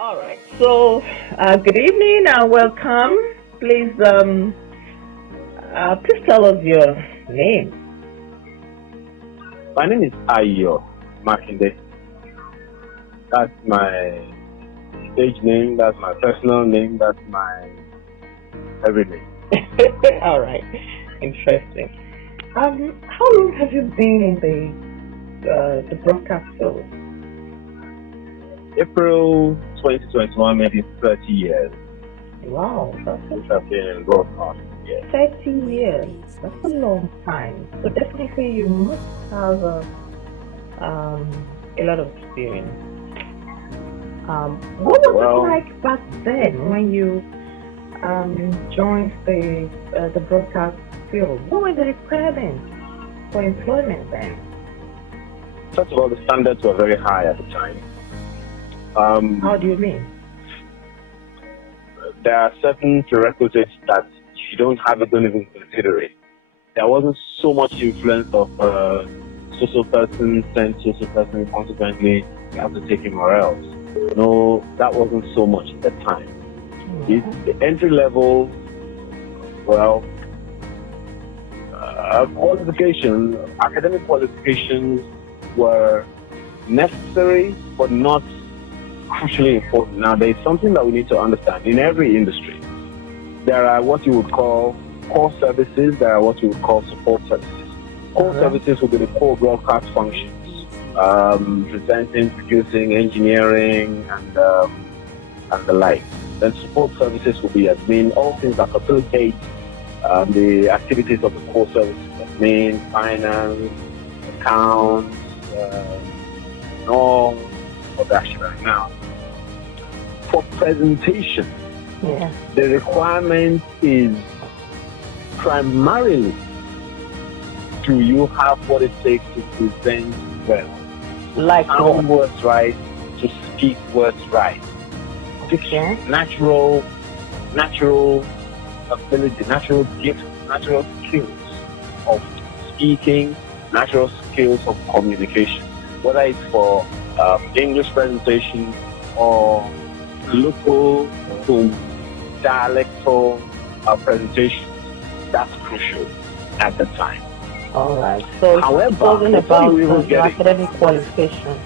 All right. So, good evening and welcome. Please, please tell us your name. My name is Ayo Makinde. That's my stage name. That's my personal name. That's my every name. All right. Interesting. How long have you been in the broadcast field? April 2021, maybe 30 years Wow, since I've been in broadcast. Yeah. 30 years. That's a long time. So definitely you must have um, a lot of experience. What was it Well, like back then when you joined the broadcast field? What were the requirements for employment then? first of all, the standards were very high at the time. How do you mean? There are certain prerequisites that if you don't have it, don't even consider it. There wasn't so much influence of social person, sent social person, consequently, you have to take him or else. No, that wasn't so much at the time. The entry level, well, qualifications, academic qualifications were necessary but not crucially important. Now, there is something that we need to understand. In every industry, there are what you would call core services, there are what you would call support services. Core services will be the core broadcast functions, presenting, producing, engineering, and the like. Then support services will be admin, all things that facilitate the activities of the core services, admin, finance, accounts, and all of that shit right now. For presentation, the requirement is primarily do you have what it takes to present well? Like Sound words right, to speak words right. Okay. Natural ability, natural gifts, natural skills of speaking, natural skills of communication. Whether it's for English presentation or local to dialectal presentations, that's crucial at the time. All right. So However, it's talking about your get academic qualification.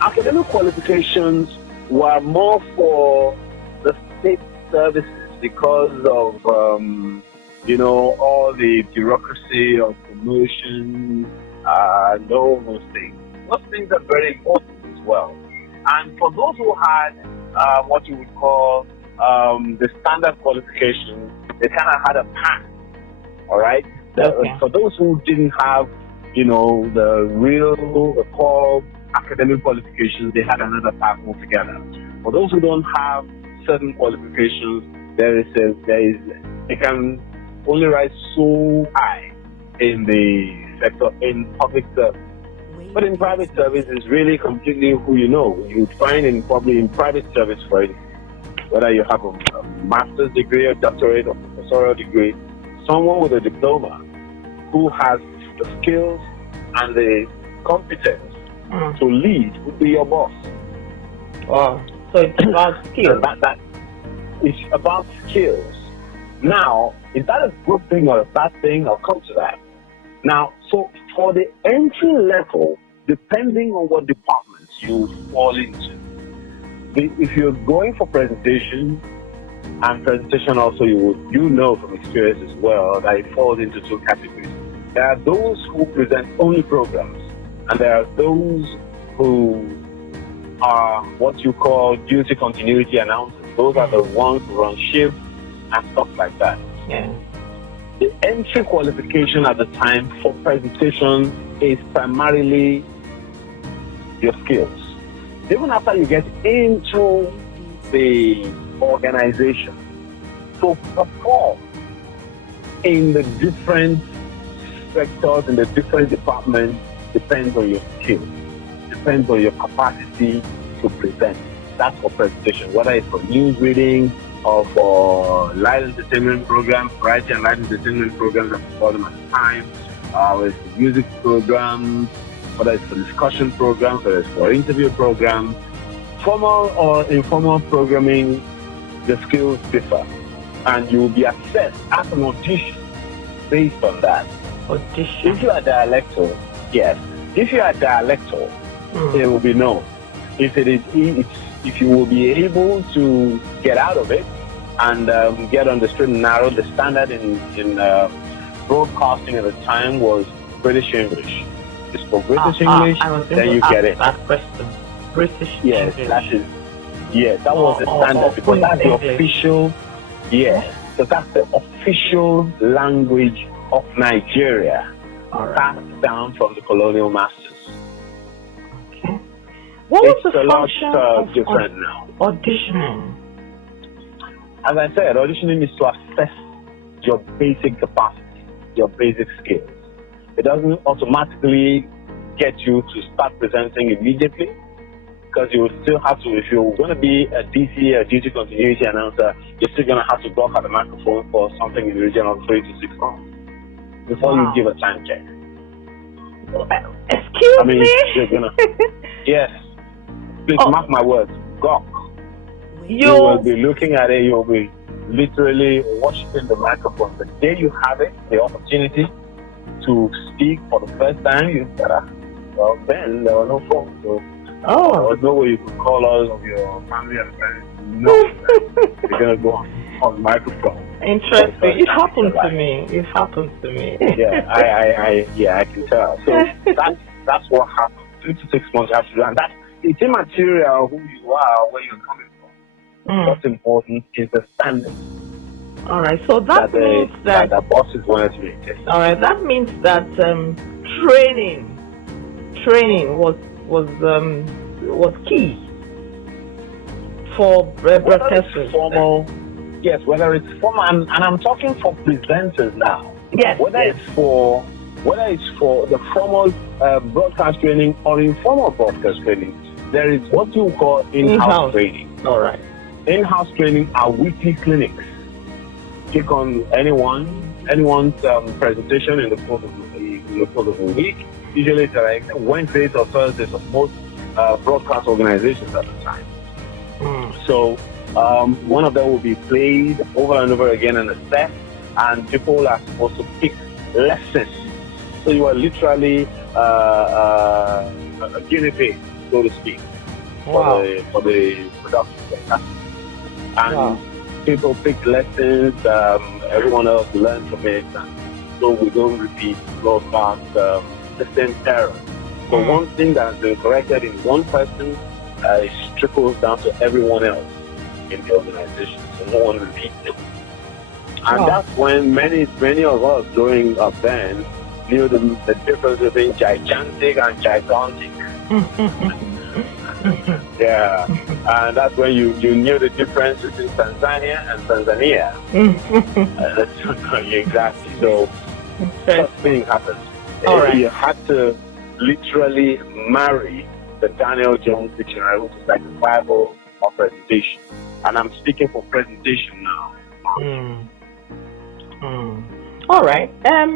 academic qualifications were more for the state services because of all the bureaucracy of promotion and all those things. Those things are very important as well. And for those who had what you would call the standard qualification, they kind of had a path. All right. Okay. For those who didn't have, the core academic qualifications, they had another path altogether. For those who don't have certain qualifications, they can only rise so high in the sector in public service. But in private service, it's really completely who you know. You'd find probably in private service, for it, whether you have a master's degree, a doctorate, or professorial degree, someone with a diploma who has the skills and the competence to lead would be your boss. Wow. So it's about skills. It's about skills. Now, is that a good thing or a bad thing? I'll come to that. Now, so for the entry level, depending on what departments you fall into, if you're going for presentation, and presentation also, you know from experience as well that it falls into two categories. There are those who present only programs, and there are those who are what you call duty continuity announcers. Those are the ones who run shifts and stuff like that. Yeah. The entry qualification at the time for presentation is primarily your skills. Even after you get into the organization, to perform in the different sectors, in the different departments, depends on your skills, depends on your capacity to present. That's for presentation, whether it's for news reading or for live entertainment programs, variety and live entertainment programs, as we call them at the time, whether it's for music programs, whether it's for discussion programs, whether it's for interview programs. formal or informal programming, the skills differ, and you will be assessed as an audition based on that. Audition. If you are dialectal, yes. If you are dialectal, it will be no. If you will be able to get out of it and get on the straight and narrow, the standard in broadcasting at the time was British English. You spoke British English, then you get it. That question. British Yes, English. that was the standard because that's the English. official. Yes, so that's the official language of Nigeria, passed down from the colonial masters. Okay. What was It's the a lot function of different now. auditioning? As I said, auditioning is to assess your basic capacity, your basic skills. It doesn't automatically get you to start presenting immediately, because you will still have to, if you're going to be a DC, a duty continuity announcer, you're still going to have to talk at the microphone for something in the region of 3 to 6 months before you give a time check. Excuse me? You're gonna, yes. Please mark my words. Gawk. You will be looking at it, you'll be literally watching the microphone. The day you have it, the opportunity to speak for the first time, you said, well, then there were no phones. So there was no way you could call us of your family and friends. No, you're going to go on the microphone. Interesting. It happened to me. Yeah, I can tell. So that's what happened. 3 to 6 months after that. And it's immaterial who you are, where you're coming from. What's important is the standard. All right. So that means that the bosses wanted to maintain. All right. That means that training was key for broadcasters. Formal. Yes, whether it's formal, and I'm talking for presenters now. Yes. Whether it's for the formal broadcast training or informal broadcast training, there is what you call in-house training. All right. In-house training are weekly clinics. Click on anyone's presentation in the course of a week. Usually it's like Wednesdays or Thursdays of most broadcast organizations at the time. So one of them will be played over and over again in a set, and people are supposed to pick lessons. So you are literally a guinea pig, so to speak, for the production. And people pick lessons, everyone else learns from it, so we don't repeat broadcast the same error. So one thing that has been corrected in one person, it trickles down to everyone else in the organization, so no one repeats it. And that's when many of us growing up then knew the difference between gigantic and gigantic. Yeah, and that's when you knew the difference between Tanzania and Tanzania. Exactly. So such thing happened. You had to literally marry the Daniel Jones dictionary, which is like the Bible of presentation. And I'm speaking for presentation now. All right. As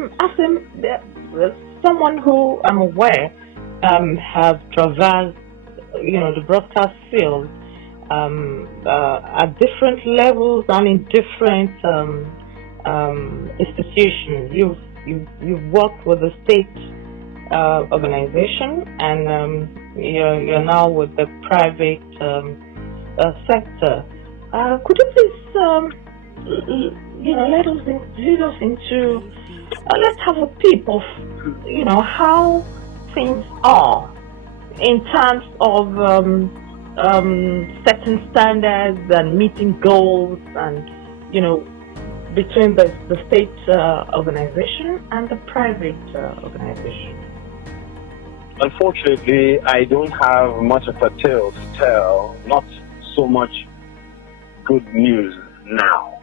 someone who I'm aware has traversed, the broadcast field at different levels and in different institutions. You've worked with the state organization, and you're now with the private sector. Could you please, lead us into? Let's have a peep of, how things are in terms of setting standards and meeting goals, and between the state organization and the private organization. Unfortunately, I don't have much of a tale to tell. Not so much good news now.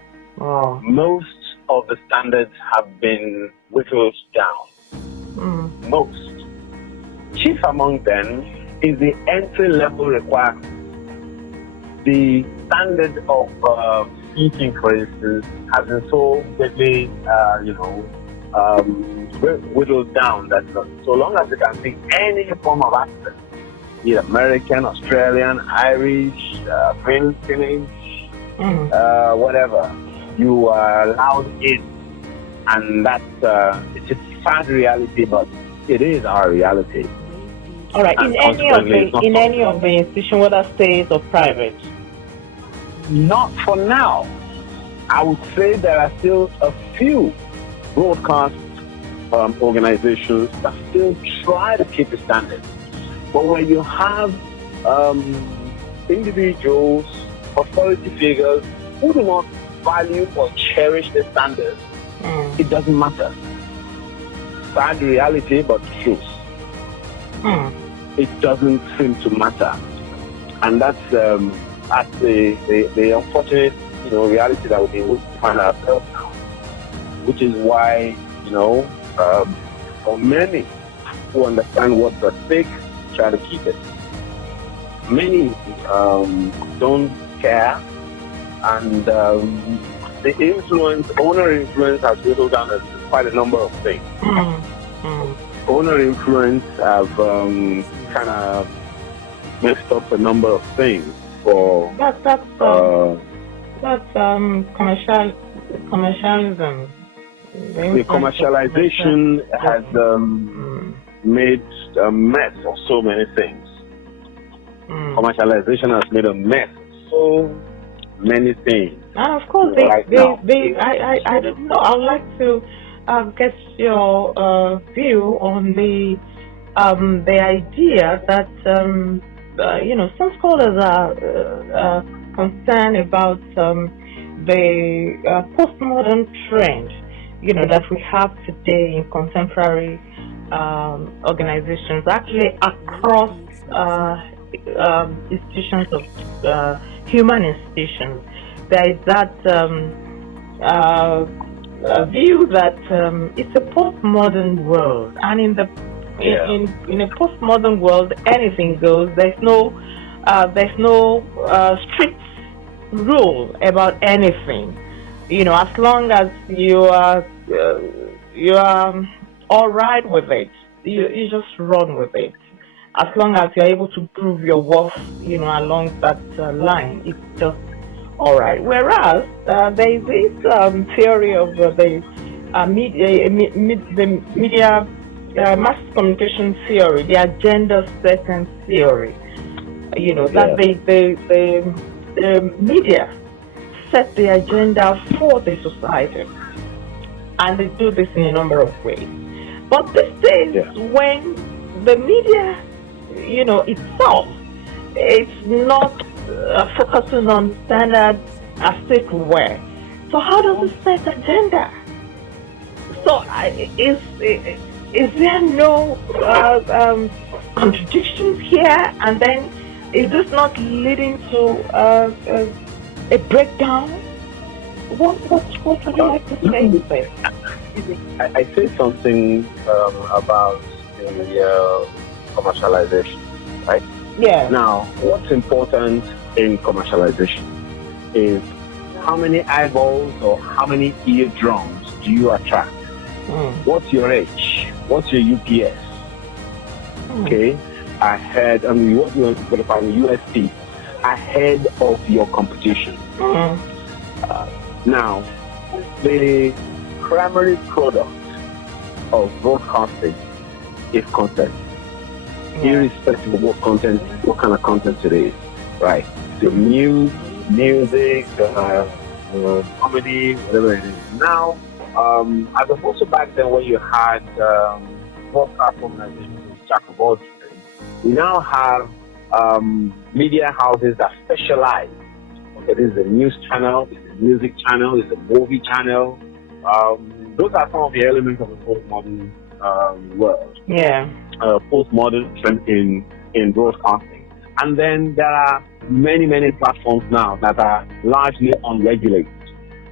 Most of the standards have been whittled down. Most. Chief among them is the entry-level requirement. The standard of speaking, for instance, has been so greatly, whittled down that so long as you can see any form of accent, be it American, Australian, Irish, Finnish, whatever. You are allowed in, and that's it's a sad reality, but it is our reality. All right. In any of the institutions, whether state or private. Not for now. I would say there are still a few broadcast organizations that still try to keep the standard. But when you have individuals, authority figures who do not value or cherish the standards, it doesn't matter. Sad reality, but truth. It doesn't seem to matter, and that's the unfortunate reality that we find ourselves now. Which is why for many who understand what's at stake, try to keep it. Many don't care, and the owner influence has whittled down quite a number of things. Owner influence have kind of messed up a number of things for commercialism. The commercialization has made a mess of so many things. Commercialization has made a mess of so many things. And of course, I don't know. I would like to get your view on the idea that some scholars are concerned about the postmodern trend, that we have today in contemporary organizations, actually across institutions of human institutions. There is that view that it's a postmodern world, and in a postmodern world, anything goes. There's no strict rule about anything. As long as you are all right with it, you just run with it. As long as you're able to prove your worth, along that line, it's just all right. Whereas there is this theory of the media mass communication theory, the agenda setting theory. That the media set the agenda for the society, and they do this in a number of ways. But these days, when the media, itself, it's not focusing on standards as it were. So how does it set agenda? So is there no contradictions here? And then is this not leading to a breakdown? What would you like to say? I say something about the commercialization, right? Yeah. Now, what's important in commercialization is how many eyeballs or how many eardrums do you attract? What's your age? What's your UPS? Okay, ahead, what you want to qualify USP, ahead of your competition. Now, the primary product of broadcasting is content, irrespective of what kind of content it is, right? The news, music, comedy, whatever it is. Now, as opposed to back then when you had broadcast organizations with jack of all trades, we now have media houses that specialize. Okay, this is a news channel, this is a music channel, this is a movie channel. Those are some of the elements of the postmodern world. Yeah. Postmodern trend in broadcasting. And then there are many platforms now that are largely unregulated.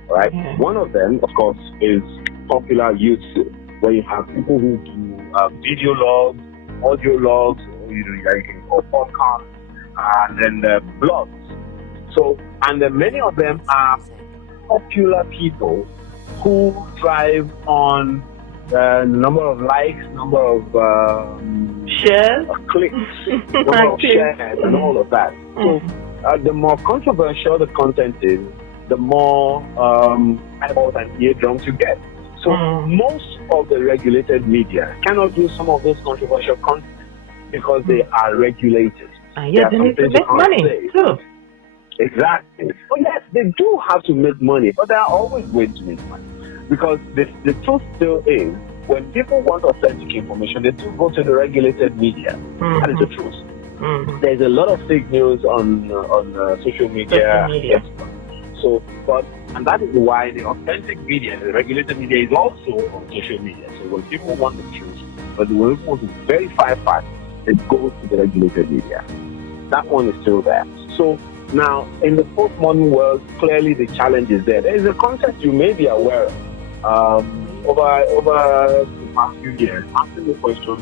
Right? Yeah. One of them, of course, is popular YouTube, where you have people who do video logs, audio logs, you can call podcasts, and then blogs. So, and then many of them are popular people who thrive on the number of likes, number of shares, clicks, number of shares, and all of that. So the more controversial the content is, the more eyeballs and eardrums you get. So most of the regulated media cannot do some of those controversial content because they are regulated. Yeah, they need to make money too. Exactly. So yes, they do have to make money, but there are always ways to make money. Because the truth still is, when people want authentic information, they do go to the regulated media. That is the truth. There's a lot of fake news on social media. And that is why the authentic media, the regulated media, is also on social media. So when people want the truth, but when people want to verify facts, they go to the regulated media. That one is still there. So now, in the postmodern world, clearly the challenge is there. There is a concept you may be aware of. Over the past few years, asking the question,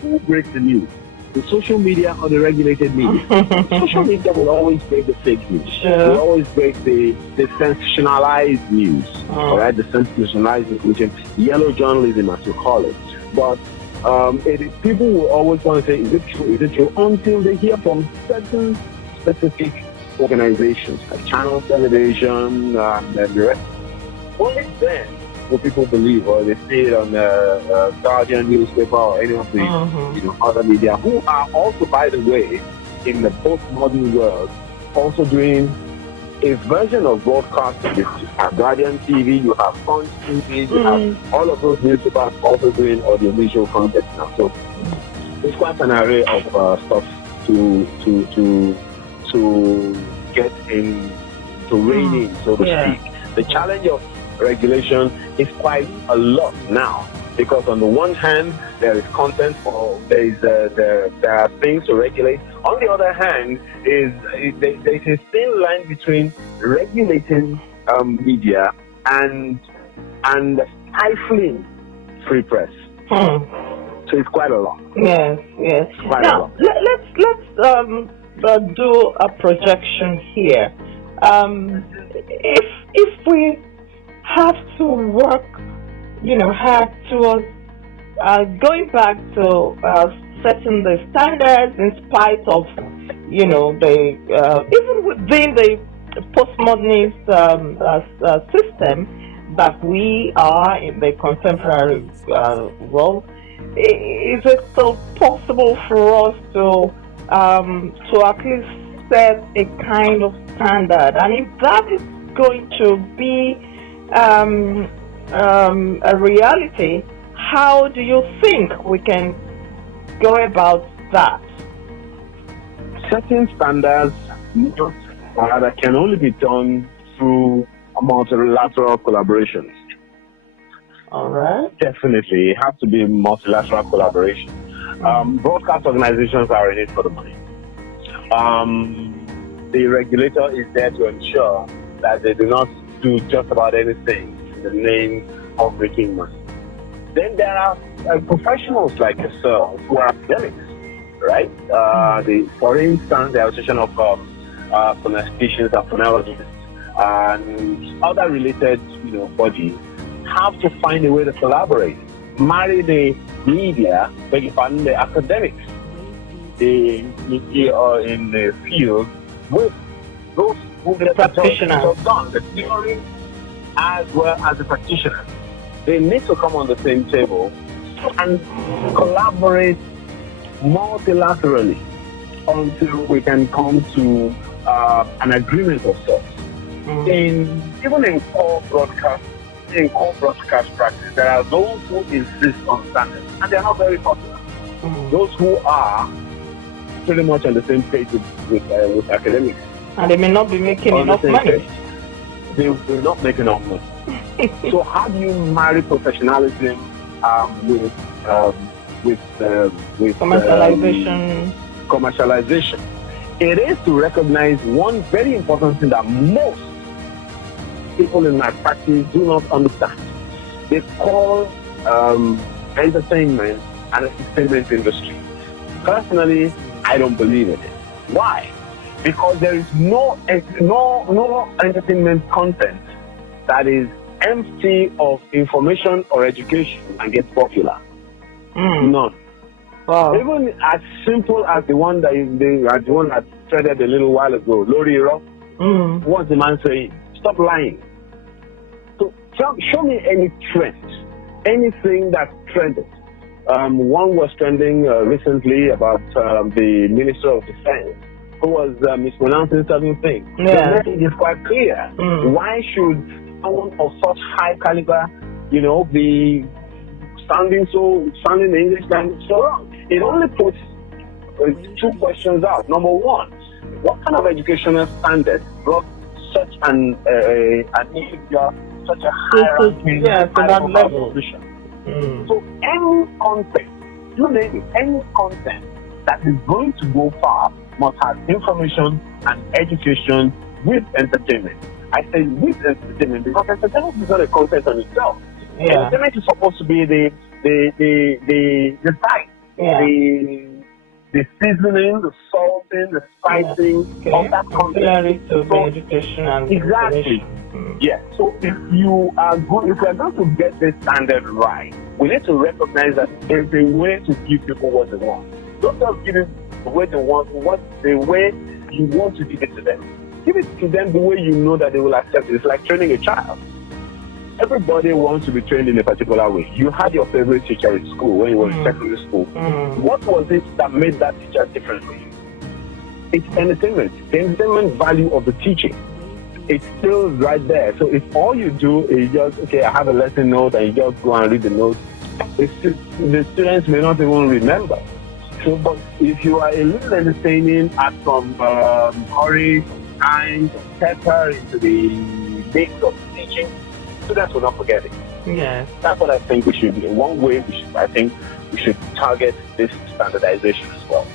who breaks the news? The social media or the regulated media? Social media will always break the fake news. Sure. Will always break the sensationalized news. All right, the sensationalized information, yellow journalism, as you call it. But people will always want to say, is it true? Is it true? Until they hear from certain specific organizations like channel television and the rest. Only then will people believe, or they see it on the Guardian newspaper or any of the other media, who are also, by the way, in the postmodern world, also doing a version of broadcasting. You have Guardian TV, you have Punch TV, you have all of those newspapers also doing audiovisual content now. So it's quite an array of stuff to get in, to rein in, so to speak. The challenge of regulation is quite a lot now, because on the one hand there is content, or there are things to regulate. On the other hand, there is a thin line between regulating media and stifling free press. So it's quite a lot. Yes. Now let's do a projection here. If we have to work, hard towards going back to setting the standards, in spite of, even within the postmodernist system that we are in the contemporary world, is it still possible for us to at least set a kind of standard? And if that is going to be a reality, how do you think we can go about that? Setting standards can only be done through multilateral collaborations. All right. Definitely, it has to be multilateral collaboration. Broadcast organizations are in it for the money. The regulator is there to ensure that they do not do just about anything in the name of making money. Then there are professionals like yourself who are academics, right? For instance, the Association of Phoneticians and Phonologists and other related bodies have to find a way to collaborate, marry the media, the academics in the field with those who get the theory as well as the practitioners. They need to come on the same table and collaborate multilaterally until we can come to an agreement of sorts. Even in core broadcast practice, there are those who insist on standards, and they are not very popular. Those who are pretty much on the same page with academics. And they may not be making enough money. They will not make enough money. So how do you marry professionalism with commercialization? It is to recognize one very important thing that most people in my practice do not understand. They call entertainment an entertainment industry. Personally, I don't believe in it. Why? Because there is no entertainment content that is empty of information or education and gets popular. None. Wow. Even as simple as the one that threaded a little while ago, Lori Rock. What's the man saying? Stop lying. So show me any trend, anything that trended. One was trending recently about the Minister of Defense, who was mispronouncing certain things. Yeah. The message is quite clear. Why should someone of such high caliber, be sounding the English language so wrong? It only puts two questions out. Number one, what kind of educational standard brought such an individual, such a hierarchy, level position? So any content, any content that is going to go far must have information and education with entertainment. I say with entertainment because entertainment is not a content on itself. Yeah. Entertainment is supposed to be the site, the seasoning, the salting, the spicing of that content. To education and exactly. Yes. So if you are going to get this standard right, we need to recognize that there's a way to give people what they want. Don't just give it the way they want, the way you want to give it to them. Give it to them the way you know that they will accept it. It's like training a child. Everybody wants to be trained in a particular way. You had your favorite teacher in school when you were in secondary school. What was it that made that teacher different for you? It's entertainment. The entertainment value of the teaching. It's still right there. So if all you do is just, I have a lesson note, and you just go and read the notes, the students may not even remember. So, but if you are a little entertaining, add some curry, and pepper into the mix of teaching, students will not forget it. Yes. That's what I think we should do. In one way, we should target this standardization as well.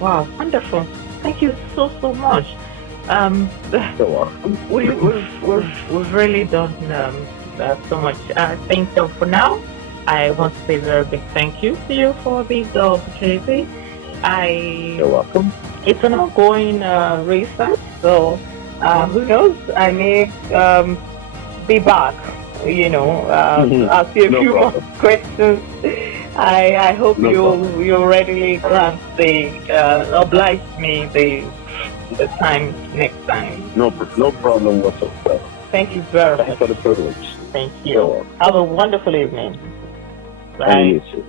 Wow, wonderful. Thank you so much. We've really done so much. I think so. For now, I want to say a very big thank you to you for this opportunity. You're welcome. It's an ongoing research, so who knows? I may be back. Ask you a few more questions. I hope you readily grant oblige me the time next time. No problem whatsoever. Thank you very much. Thanks for the privilege. Thank you. Have a wonderful evening. Bye. You too.